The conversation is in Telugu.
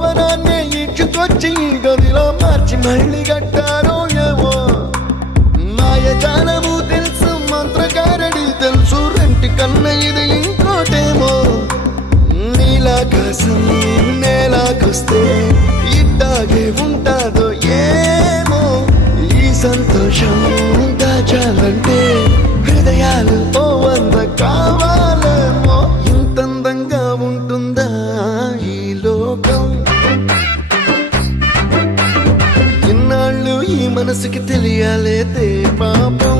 భవనాన్ని ఇచ్చుకొచ్చి గదిలో మార్చి మళ్ళీ కట్టారో ఏమో మాయజాలము తెలుసు మంత్రకారడి తెలుసు రెంటి కన్న ఇది ఇంకోటేమో నీలాకాశం నేలాకొస్తే ఇట్టాగే ఉంటాదో ఏమో ఈ సంతోషం దాచాలంటే హృదయాలు ఓ వంద కావాలేమో ఇంతందంగా ఉంటుందా ఈ లోకం ఇన్నాళ్ళు ఈ మనసుకి తెలియాలేదే పాపం